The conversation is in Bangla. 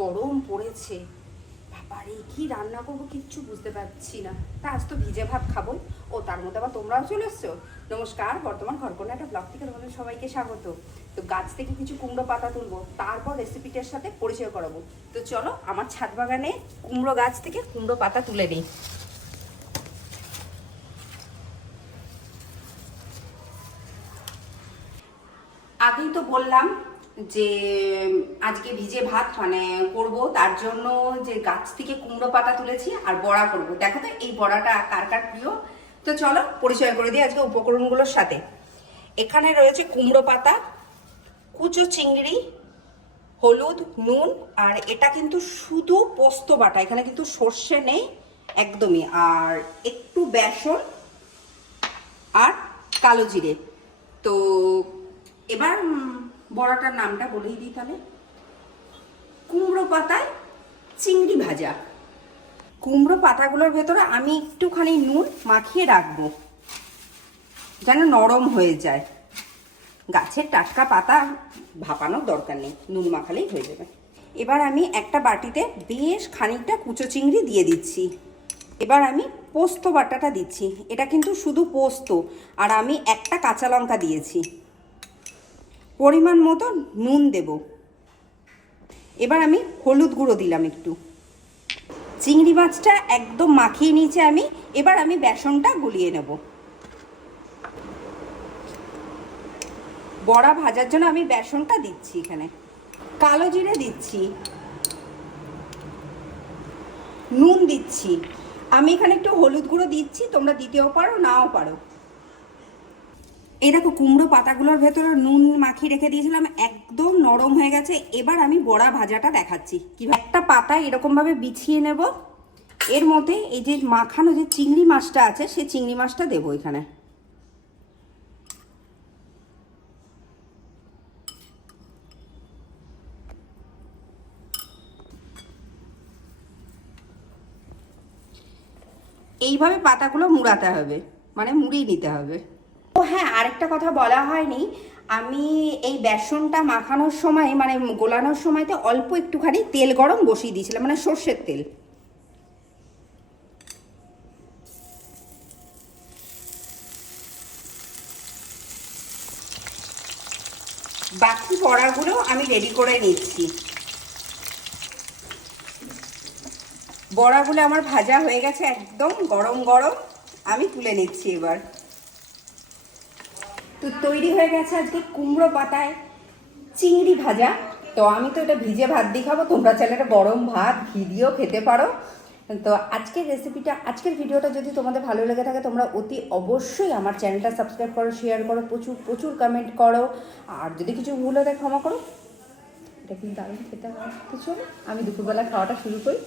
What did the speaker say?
গরম পড়েছে। বাবারে, কি রান্না করব কিচ্ছু বুঝতে পারছি না। তা আজ তো ভিজে ভাত খাব ও, তার মধ্যে আবার তোমরাও চলে এসছো? নমস্কার, বর্তমান ঘরকোনা একটা ব্লগ থেকে তোমাদের সবাইকে স্বাগত। তো গাছ থেকে কিছু কুমড়ো পাতা তুলবো, তারপর রেসিপিটার সাথে পরিচয় করাবো। তো চলো, আমার ছাদ বাগানে কুমড়ো গাছ থেকে কুমড়ো পাতা তুলে নিই। আগেই তো বললাম যে, আজকে ভিজে ভাত মানে করব, তার জন্য যে গাছ থেকে কুমড়ো পাতা তুলেছি আর বড়া করব। দেখো তো, এই বড়াটা কার কার প্রিয়? তো চলো, পরিচয় করে দিই আজকে উপকরণগুলোর সাথে। এখানে রয়েছে কুমড়ো পাতা, কুচো চিংড়ি, হলুদ, নুন, আর এটা কিন্তু শুধু পোস্ত বাটা, এখানে কিন্তু সর্ষে নেই একদমই। আর একটু বেসন আর কালো জিরে। তো এবার বড়াটার নামটা বলেই দিই তাহলে। কুমড়ো পাতায় চিংড়ি ভাজা। কুমড়ো পাতাগুলোর ভেতরে আমি একটুখানি নুন মাখিয়ে রাখব, যেন নরম হয়ে যায়। গাছের টাটকা পাতা ভাপানোর দরকার নেই, নুন মাখালেই হয়ে যাবে। এবার আমি একটা বাটিতে বেশ খানিকটা কুচো চিংড়ি দিয়ে দিচ্ছি। এবার আমি পোস্ত বাটাটা দিচ্ছি। এটা কিন্তু শুধু পোস্ত, আর আমি একটা কাঁচা লঙ্কা দিয়েছি। পরিমাণ মতো নুন দেব। এবার আমি হলুদ গুঁড়ো দিলাম একটু। চিংড়ি মাছটা একদম মাখিয়ে নিয়েছি আমি, এবার আমি বেসনটা গুলিয়ে নেব। বড়া ভাজার জন্য আমি বেসনটা দিচ্ছি এখানে। কালো জিরে দিচ্ছি। নুন দিচ্ছি। আমি এখানে একটু হলুদ গুঁড়ো দিচ্ছি, তোমরা দিতেও পারো, নাও পারো। এই দেখো, কুমড়ো পাতাগুলোর ভেতরে নুন মাখিয়ে রেখে দিয়েছিলাম, একদম নরম হয়ে গেছে। এবার আমি বড়া ভাজাটা দেখাচ্ছি। কীভাবে একটা পাতা এরকমভাবে বিছিয়ে নেব, এর মধ্যে এই যে মাখানো যে চিংড়ি মাছটা আছে, সেই চিংড়ি মাছটা দেবো এখানে। এইভাবে পাতাগুলো মুড়াতে হবে মানে মুড়িয়ে নিতে হবে। হ্যাঁ আরেকটা কথা বলা হয়নি। আমি এই বেসনটা মাখানোর সময় মানে গোলানোর সময়তে অল্প একটুখানি তেল গরম বসিয়ে দিয়েছিলাম মানে সর্ষের তেল। বাকি বড়াগুলো আমি রেডি করে নিচ্ছি। বড়াগুলো আমার ভাজা হয়ে গেছে, একদম গরম গরম। আমি তুলে নিচ্ছি এবার। তো তৈরি হয়ে গেছে আজকে কুমড়ো পাতায় চিংড়ি ভাজা। তো আমি তো এটা ভিজে ভাত দিয়ে খাব, তোমরা চাইলে এটা গরম ভাত, ঘি দিয়েও খেতে পারো। তো আজকের রেসিপিটা আজকের ভিডিওটা যদি তোমাদের ভালো লেগে থাকে, তোমরা অতি অবশ্যই আমার চ্যানেলটা সাবস্ক্রাইব করো শেয়ার করো, প্রচুর প্রচুর কমেন্ট করো। আর যদি কিছু ভুল হয়ে ক্ষমা করো। এটা কিন্তু দারুণ খেতে হয় আমি দুপুরবেলা খাওয়াটা শুরু করি।